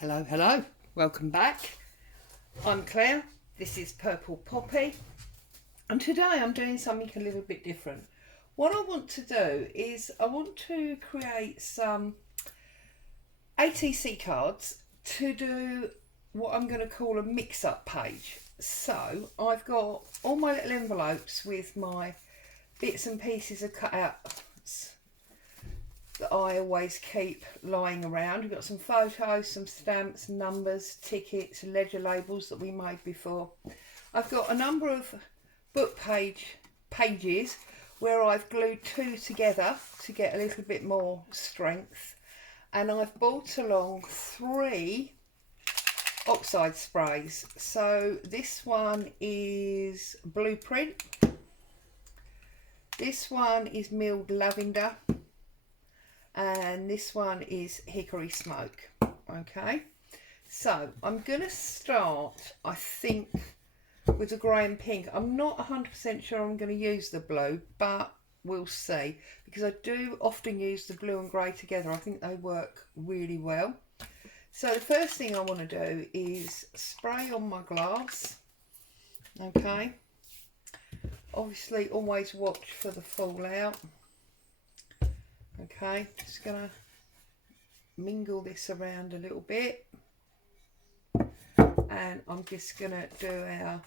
Hello, hello, welcome back. I'm Claire, this is Purple Poppy, and today I'm doing something a little bit different. What I want to do is I want to create some ATC cards to do what I'm going to call a mix-up page. So I've got all my little envelopes with my bits and pieces of cutouts that I always keep lying around. We've got some photos, some stamps, numbers, tickets, ledger labels that we made before. I've got a number of book pages where I've glued two together to get a little bit more strength, and I've brought along 3 oxide sprays. So this one is Blueprint, this one is Milled Lavender, and this one is Hickory Smoke. Okay, so I'm going to start, I think, with the grey and pink. I'm not 100% sure I'm going to use the blue, but we'll see, because I do often use the blue and grey together. I think they work really well. So the first thing I want to do is spray on my glass. Okay, obviously always watch for the fallout. Okay, just gonna mingle this around a little bit, and I'm just gonna do our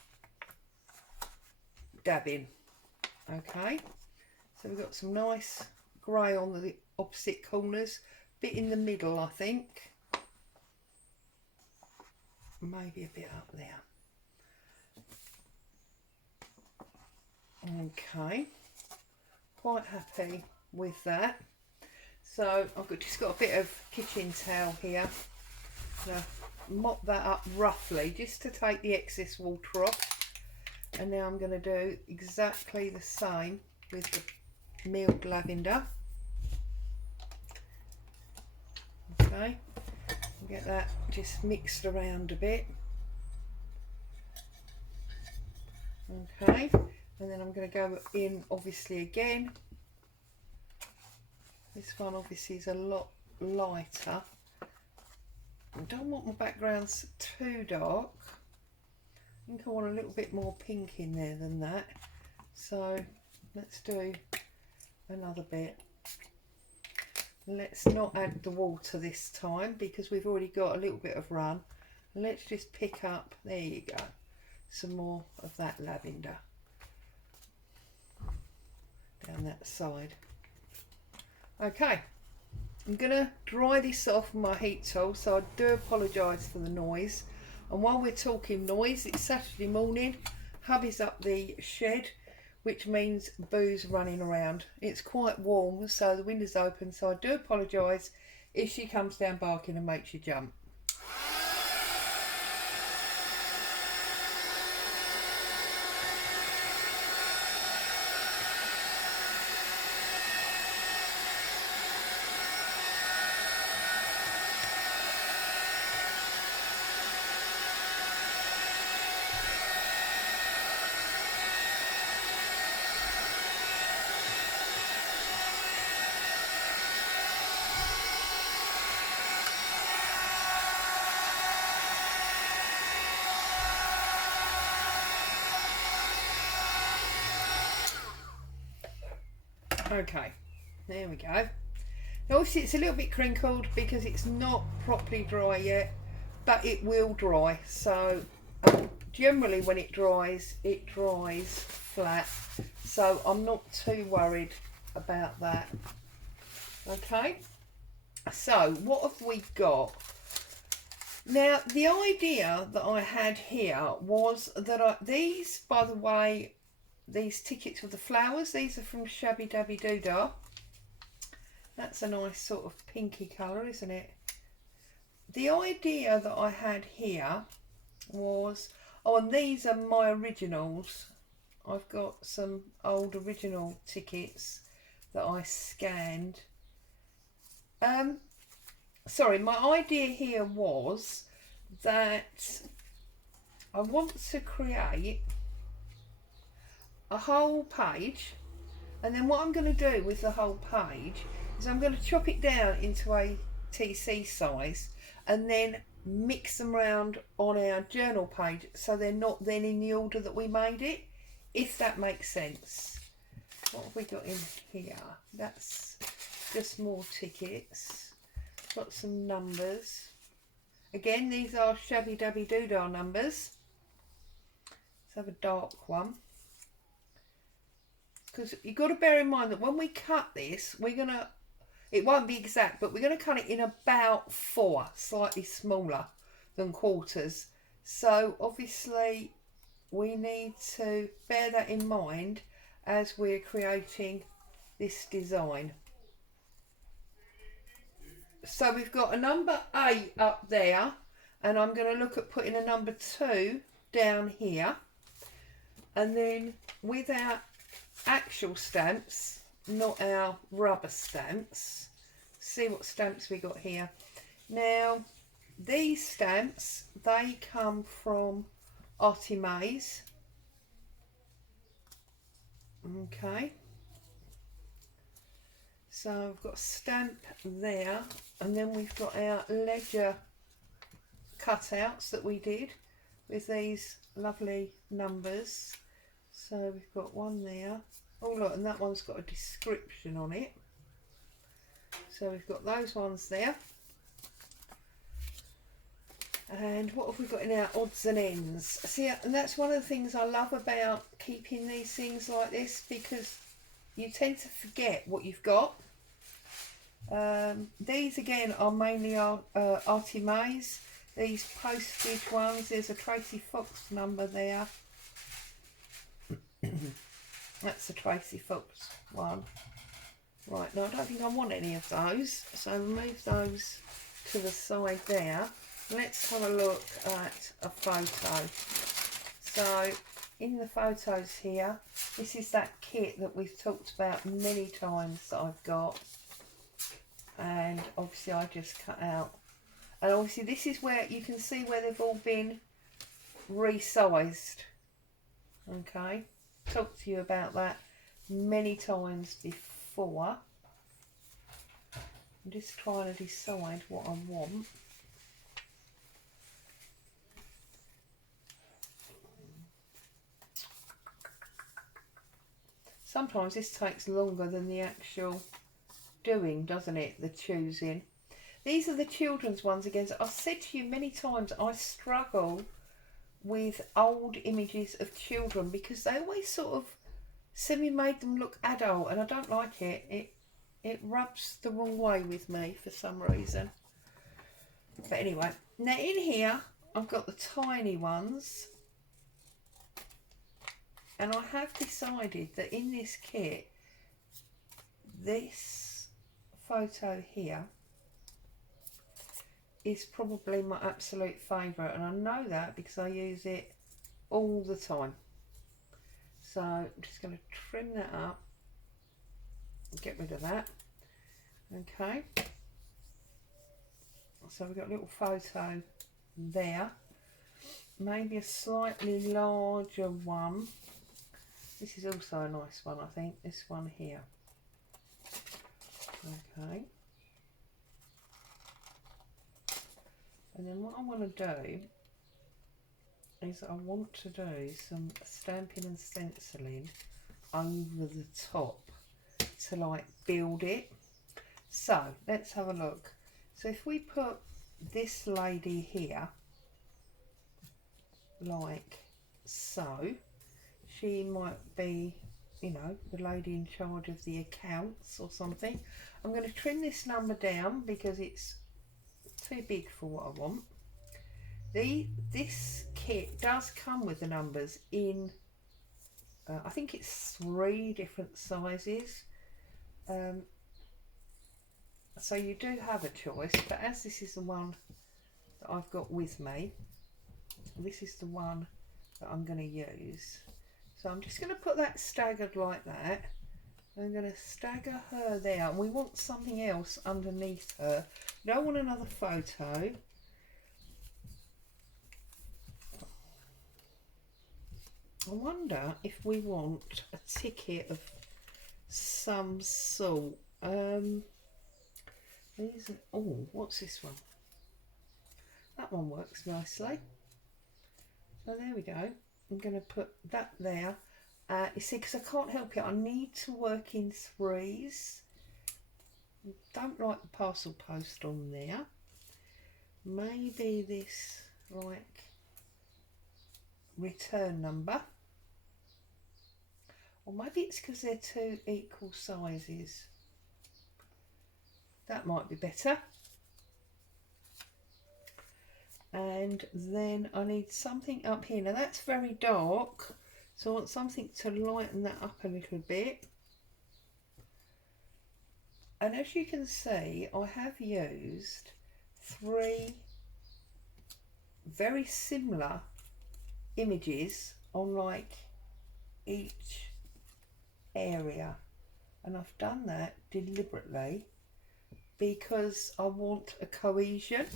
dabbing. Okay, so we've got some nice grey on the opposite corners, bit in the middle, I think, maybe a bit up there. Okay, quite happy with that. So I've just got a bit of kitchen towel here. Now mop that up roughly just to take the excess water off. And now I'm going to do exactly the same with the Milled Lavender. Okay, get that just mixed around a bit. Okay, and then I'm going to go in obviously again. This one obviously is a lot lighter. I don't want my backgrounds too dark. I think I want a little bit more pink in there than that. So let's do another bit. Let's not add the water this time because we've already got a little bit of run. Let's just pick up, there you go, some more of that lavender down that side. Okay, I'm going to dry this off with my heat tool, so I do apologise for the noise. And while we're talking noise, it's Saturday morning, hubby's up the shed, which means Boo's running around. It's quite warm, so the window's open, so I do apologise if she comes down barking and makes you jump. Okay, there we go. Now obviously it's a little bit crinkled because it's not properly dry yet, but it will dry. So generally when it dries flat, so I'm not too worried about that. Okay, so what have we got? Now the idea that I had here was that these, by the way, these tickets with the flowers, these are from Shabby Dabby Doodah. That's a nice sort of pinky colour, isn't it? The idea that I had here was, oh, and these are my originals. I've got some old original tickets that I scanned. Sorry, my idea here was that I want to create a whole page, and then what I'm going to do with the whole page is I'm going to chop it down into a TC size, and then mix them around on our journal page so they're not then in the order that we made it, if that makes sense. What have we got in here? That's just more tickets. Got some numbers. Again, these are Shabby Dabby Doodah numbers. Let's have a dark one. Because you've got to bear in mind that when we cut this, it won't be exact, but we're going to cut it in about 4, slightly smaller than quarters. So obviously we need to bear that in mind as we're creating this design. So we've got a number 8 up there, and I'm going to look at putting a number 2 down here. And then with our actual stamps, not our rubber stamps, see what stamps we got here. Now these stamps, they come from Artimaze. Okay, so I've got a stamp there, and then we've got our ledger cutouts that we did with these lovely numbers. So we've got one there. Oh look, and that one's got a description on it. So we've got those ones there. And what have we got in our odds and ends? See, and that's one of the things I love about keeping these things like this, because you tend to forget what you've got. These again are mainly Artimaze. These postage ones, there's a Tracy Fox number there. That's the Tracy Fox one. Right, now I don't think I want any of those, so remove those to the side there. Let's have a look at a photo. So in the photos here, this is that kit that we've talked about many times that I've got, and obviously I just cut out, and obviously this is where you can see where they've all been resized. Okay, talked to you about that many times before. I'm just trying to decide what I want. Sometimes this takes longer than the actual doing, doesn't it? The choosing. These are the children's ones again. I've said to you many times, I struggle with old images of children because they always sort of semi-made them look adult, and I don't like it. It rubs the wrong way with me for some reason. But anyway, now in here I've got the tiny ones. And I have decided that in this kit, this photo here is probably my absolute favourite. And I know that because I use it all the time. So I'm just going to trim that up and get rid of that. Okay. So we've got a little photo there. Maybe a slightly larger one. This is also a nice one, I think, this one here. Okay. And then what I want to do is I want to do some stamping and stenciling over the top to like build it. So let's have a look. So if we put this lady here, like so, she might be, you know, the lady in charge of the accounts or something. I'm going to trim this number down because it's too big for what I want. This kit does come with the numbers in, I think it's 3 different sizes. So you do have a choice, but as this is the one that I've got with me, this is the one that I'm going to use. So I'm just going to put that staggered like that. I'm going to stagger her there. And we want something else underneath her. We don't want another photo. I wonder if we want a ticket of some sort. These are, oh, what's this one? That one works nicely. So there we go. I'm going to put that there. You see, because I can't help it, I need to work in threes. Don't like the parcel post on there. Maybe this like return number. Or maybe it's because they're two equal sizes. That might be better. And then I need something up here. Now that's very dark, so I want something to lighten that up a little bit. And as you can see, I have used 3 very similar images on like each area, and I've done that deliberately because I want a cohesion.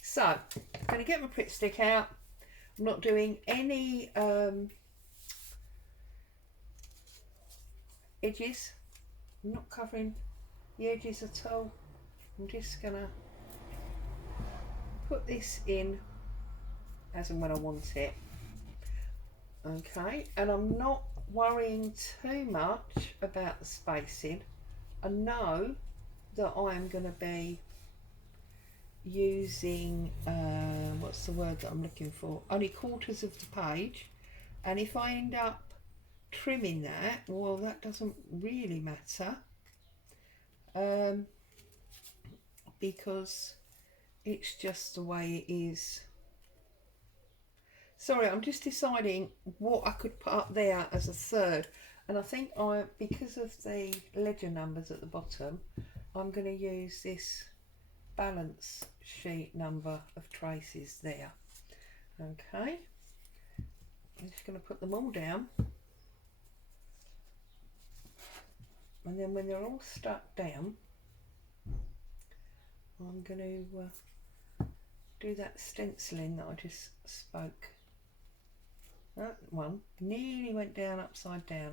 So I'm going to get my Pritt stick out. I'm not doing any edges. I'm not covering the edges at all. I'm just going to put this in as and when I want it. Okay, and I'm not worrying too much about the spacing. I know that I am going to be using what's the word that I'm looking for, only quarters of the page, and if I end up trimming that, well, that doesn't really matter because it's just the way it is. Sorry, I'm just deciding what I could put up there as a third, and I think because of the ledger numbers at the bottom, I'm going to use this balance sheet number of traces there. Okay, I'm just going to put them all down, and then when they're all stuck down, I'm going to do that stenciling that I just spoke. That one nearly went down upside down.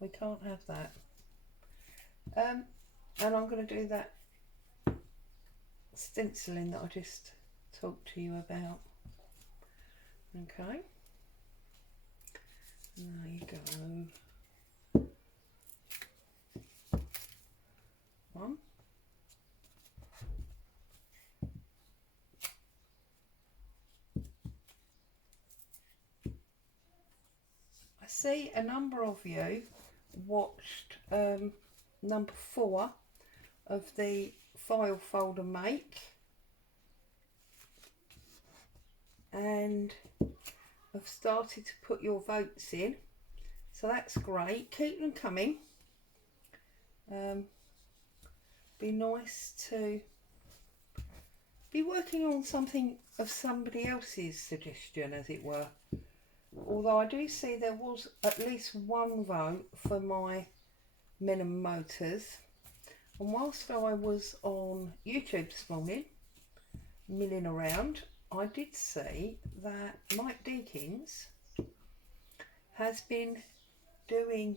We can't have that. And I'm going to do that stenciling that I just talked to you about. Okay, there you go. One. I see a number of you watched number 4 of the file folder make, and have started to put your votes in, so that's great. Keep them coming. Be nice to be working on something of somebody else's suggestion, as it were. Although I do see there was at least one vote for my Men and Motors, and whilst I was on YouTube this morning milling around, I did see that Mike Deakin has been doing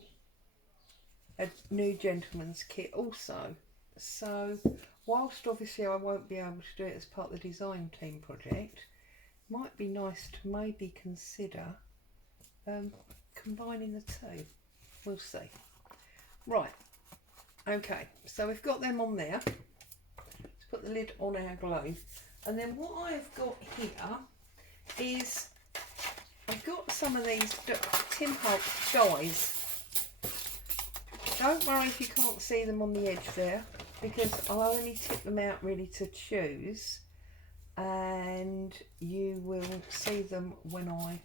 a new gentleman's kit also. So whilst obviously I won't be able to do it as part of the design team project, it might be nice to maybe consider combining the two. We'll see. Right, okay, so we've got them on there. Let's put the lid on our glue, and then what I've got here is I've got some of these Tim Holtz dies. Don't worry if you can't see them on the edge there, because I only tip them out really to choose, and you will see them when I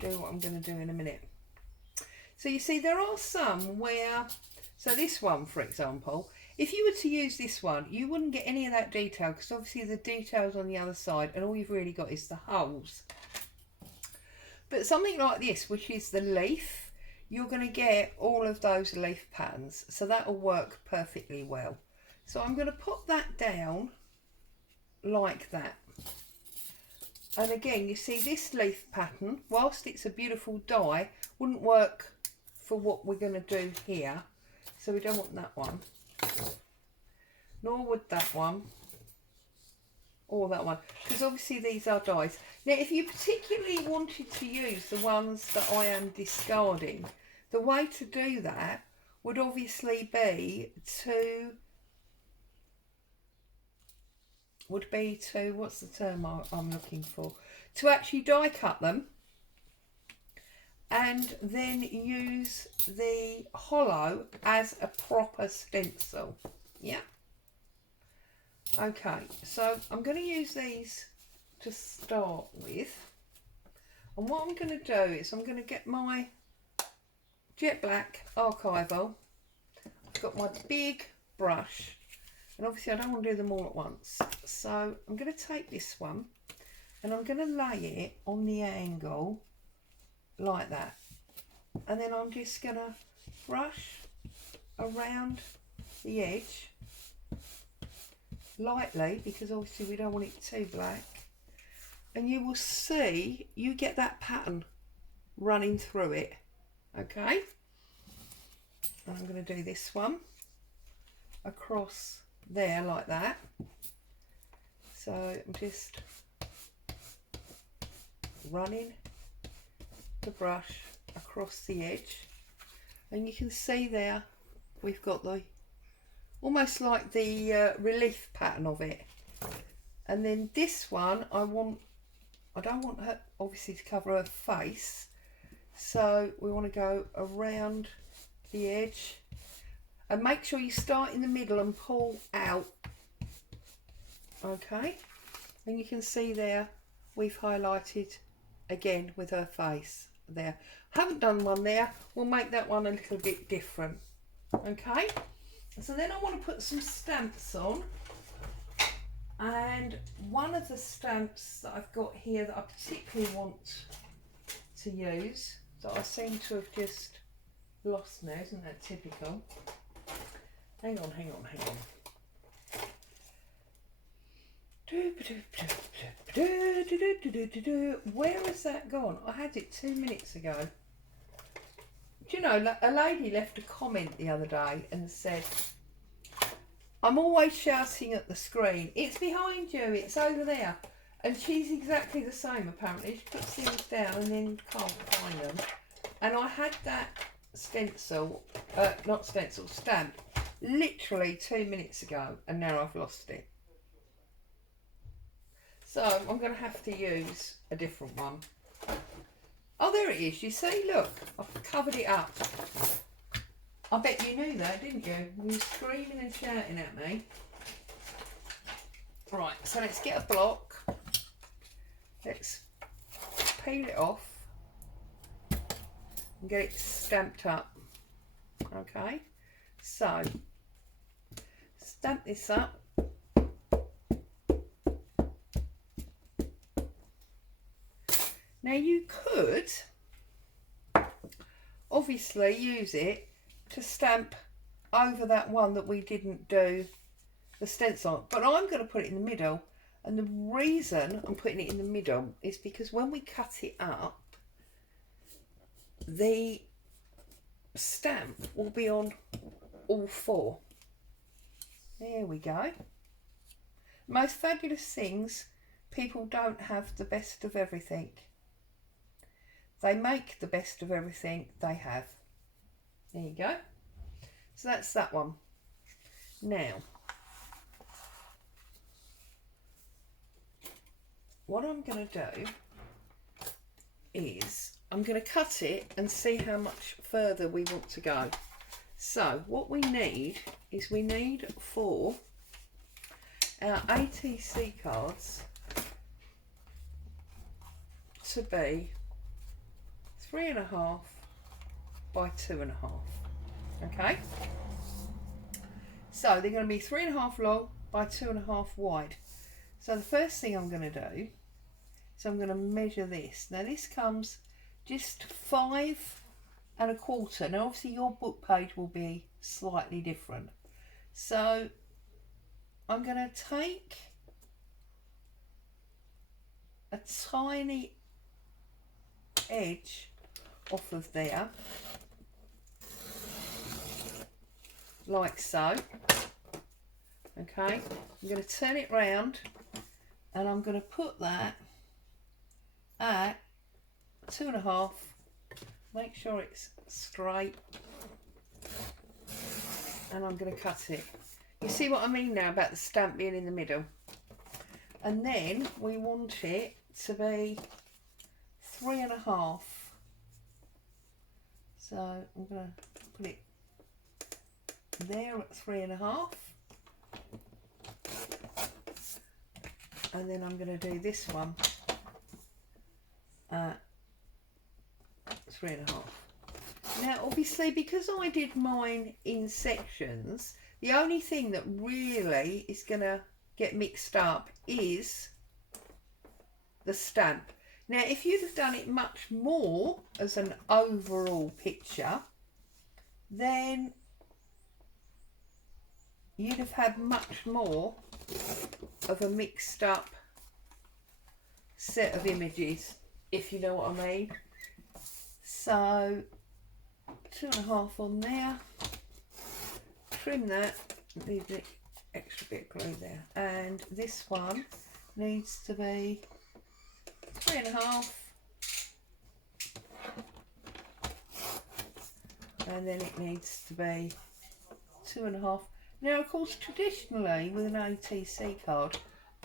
do what I'm going to do in a minute. So you see there are some where, so this one for example, if you were to use this one, you wouldn't get any of that detail, because obviously the detail's on the other side and all you've really got is the holes. But something like this, which is the leaf, you're going to get all of those leaf patterns, so that will work perfectly well. So I'm going to put that down like that. And again, you see this leaf pattern, whilst it's a beautiful die, wouldn't work for what we're going to do here. So we don't want that one. nor would that one, or that one, because obviously these are dies. Now, if you particularly wanted to use the ones that I am discarding, the way to do that would obviously be to, what's the term I'm looking for? To actually die cut them and then use the hollow as a proper stencil. Yeah. Okay, so I'm going to use these to start with. And what I'm going to do is I'm going to get my jet black archival. I've got my big brush, and obviously I don't want to do them all at once. So I'm going to take this one and I'm going to lay it on the angle like that. And then I'm just going to brush around the edge lightly, because obviously we don't want it too black, and you will see you get that pattern running through it. Okay, and I'm going to do this one across there like that. So I'm just running the brush across the edge, and you can see there we've got the almost like the relief pattern of it. And then this one I don't want her obviously to cover her face, so we want to go around the edge and make sure you start in the middle and pull out. Okay, and you can see there we've highlighted again with her face there. Haven't done one there, we'll make that one a little bit different. Okay, so then I want to put some stamps on, and one of the stamps that I've got here that I particularly want to use, that I seem to have just lost now, isn't that typical? Hang on. Where has that gone? I had it 2 minutes ago. Do you know, a lady left a comment the other day and said, I'm always shouting at the screen, it's behind you, it's over there. And she's exactly the same apparently. She puts things down and then can't find them. And I had that stencil, stamp, literally 2 minutes ago, and now I've lost it. So I'm going to have to use a different one. Oh, there it is. You see, look, I've covered it up. I bet you knew that, didn't you? You were screaming and shouting at me. Right, so let's get a block. Let's peel it off and get it stamped up. Okay, so stamp this up. Now you could obviously use it to stamp over that one that we didn't do the stencil on, but I'm going to put it in the middle, and the reason I'm putting it in the middle is because when we cut it up, the stamp will be on all four. There we go. Most fabulous things, people don't have the best of everything. They make the best of everything they have. There you go. So that's that one. Now, what I'm going to do is I'm going to cut it and see how much further we want to go. So what we need is we need for our ATC cards to be 3.5 by 2.5. Okay, so they're going to be 3.5 long by 2.5 wide. So the first thing I'm going to do is I'm going to measure this. Now this comes just 5.25. Now obviously your book page will be slightly different. So I'm going to take a tiny edge off of there, like so, Okay, I'm going to turn it round and I'm going to put that at 2.5. Make sure it's straight, and I'm going to cut it. You see what I mean now about the stamp being in the middle? And then we want it to be 3.5. So I'm going to put it there at 3.5. And then I'm going to do this one at 3.5. Now obviously, because I did mine in sections, the only thing that really is going to get mixed up is the stamp. Now if you'd have done it much more as an overall picture, then you'd have had much more of a mixed up set of images, if you know what I mean. So 2.5 on there, trim that, leave the extra bit of glue there, and this one needs to be 3.5, and then it needs to be 2.5. Now of course, traditionally with an ATC card,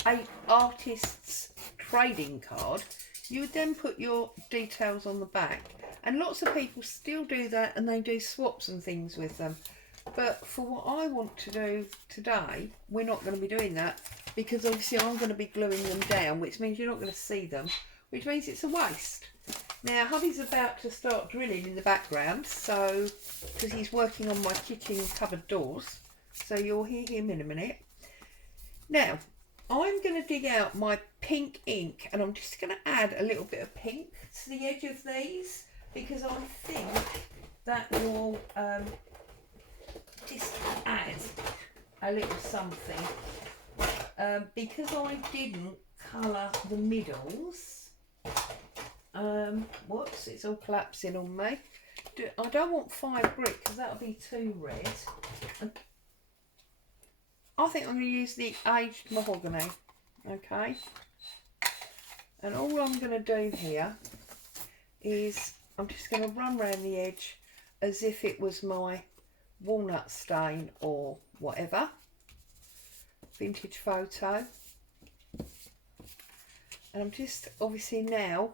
a artist's trading card, you would then put your details on the back, and lots of people still do that, and they do swaps and things with them. But for what I want to do today, we're not going to be doing that, because obviously I'm going to be gluing them down, which means you're not going to see them, which means it's a waste. Now hubby's about to start drilling in the background, so because he's working on my kitchen cupboard doors, so you'll hear him in a minute. Now I'm going to dig out my pink ink, and I'm just going to add a little bit of pink to the edge of these, because I think that will just add a little something. Because I didn't colour the middles, whoops, it's all collapsing on me. I don't want 5 brick because that'll be too red. And I think I'm going to use the aged mahogany, okay? And all I'm going to do here is I'm just going to run around the edge as if it was my walnut stain or whatever, vintage photo. And I'm just, obviously now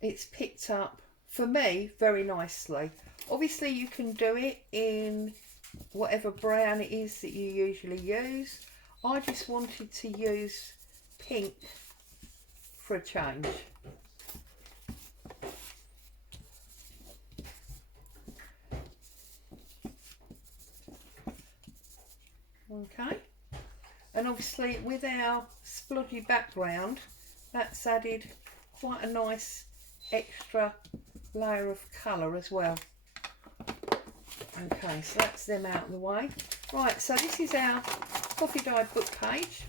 it's picked up for me very nicely. Obviously you can do it in whatever brown it is that you usually use. I just wanted to use pink for a change. Okay, and obviously with our splodgy background, that's added quite a nice extra layer of colour as well. Okay, so that's them out of the way. Right, so this is our coffee dyed book page,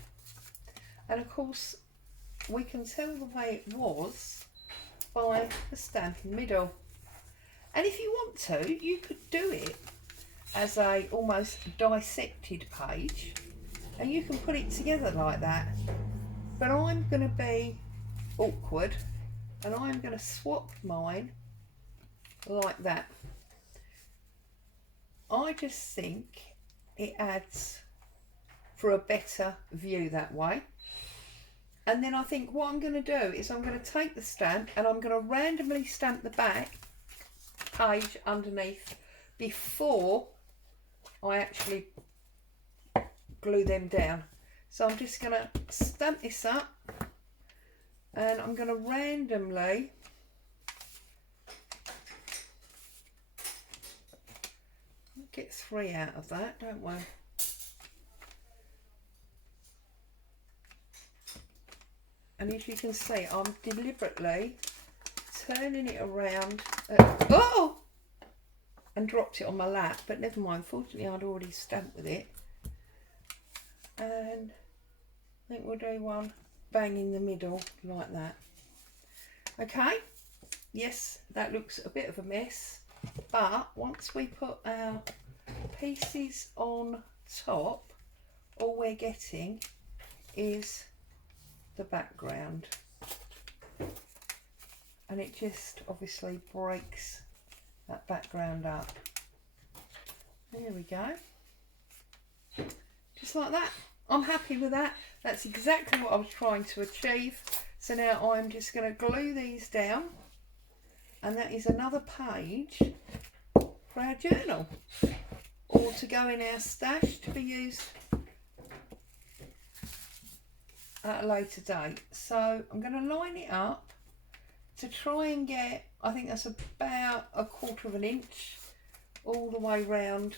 and of course we can tell the way it was by the stamp in the middle. And if you want to, you could do it as a almost dissected page, and you can put it together like that. But I'm going to be awkward, and I'm going to swap mine like that. I just think it adds for a better view that way. And then I think what I'm going to do is I'm going to take the stamp and I'm going to randomly stamp the back page underneath before I actually glue them down. So I'm just going to stamp this up, and I'm going to randomly get 3 out of that, don't we? And as you can see, I'm deliberately turning it around. Oh! And dropped it on my lap, but never mind. Fortunately, I'd already stamped with it. And I think we'll do one bang in the middle like that. Okay. Yes, that looks a bit of a mess, but once we put our pieces on top, all we're getting is the background, and it just obviously breaks that background up. There we go, just like that. I'm happy with that. That's exactly what I was trying to achieve. So now I'm just going to glue these down, and that is another page for our journal, or to go in our stash to be used at a later date. So I'm going to line it up to try and get, I think that's about 1/4 inch all the way round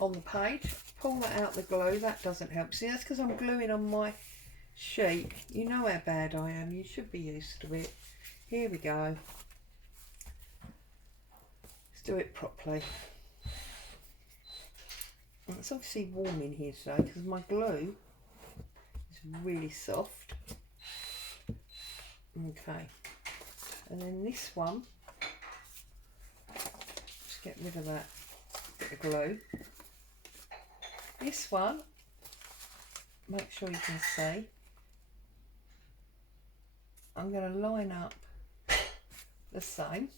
on the page. Pull that out the glue, that doesn't help. See, that's because I'm gluing on my sheet. You know how bad I am, you should be used to it. Here we go. Let's do it properly. And it's obviously warm in here today because my glue is really soft. Okay, and then this one, just get rid of that bit of glue. This one, make sure you can see, I'm going to line up the same.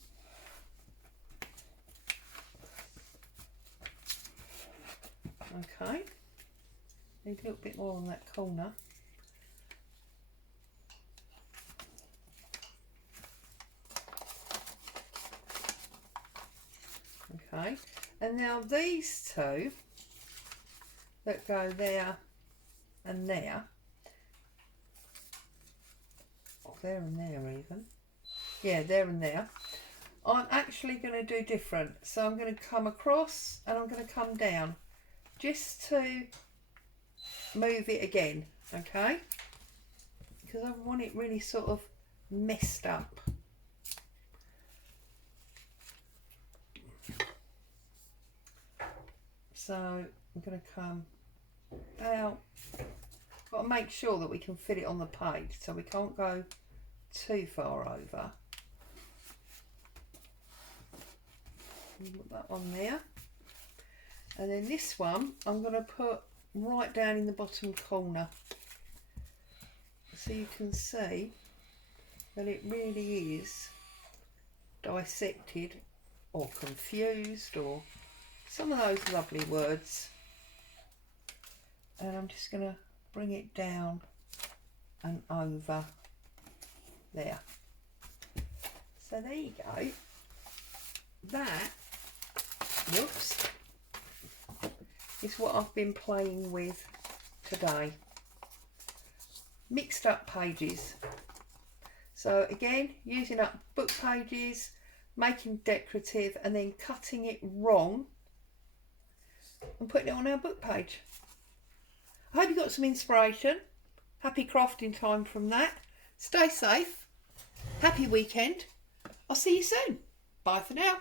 Okay, need a little bit more on that corner. Okay, and now these two that go there and there, or there and there even, yeah, there and there, I'm actually going to do different. So I'm going to come across and I'm going to come down just to move it again, okay, because I want it really sort of messed up. So I'm going to come out. Got to make sure that we can fit it on the page, so we can't go too far over. Put that on there, and then this one I'm going to put right down in the bottom corner, so you can see that it really is dissected or confused or some of those lovely words. And I'm just going to bring it down and over there. So there you go. That, whoops, is what I've been playing with today. Mixed up pages. So again, using up book pages, making decorative, and then cutting it wrong and putting it on our book page. I hope you got some inspiration. Happy crafting time from that. Stay safe. Happy weekend. I'll see you soon. Bye for now.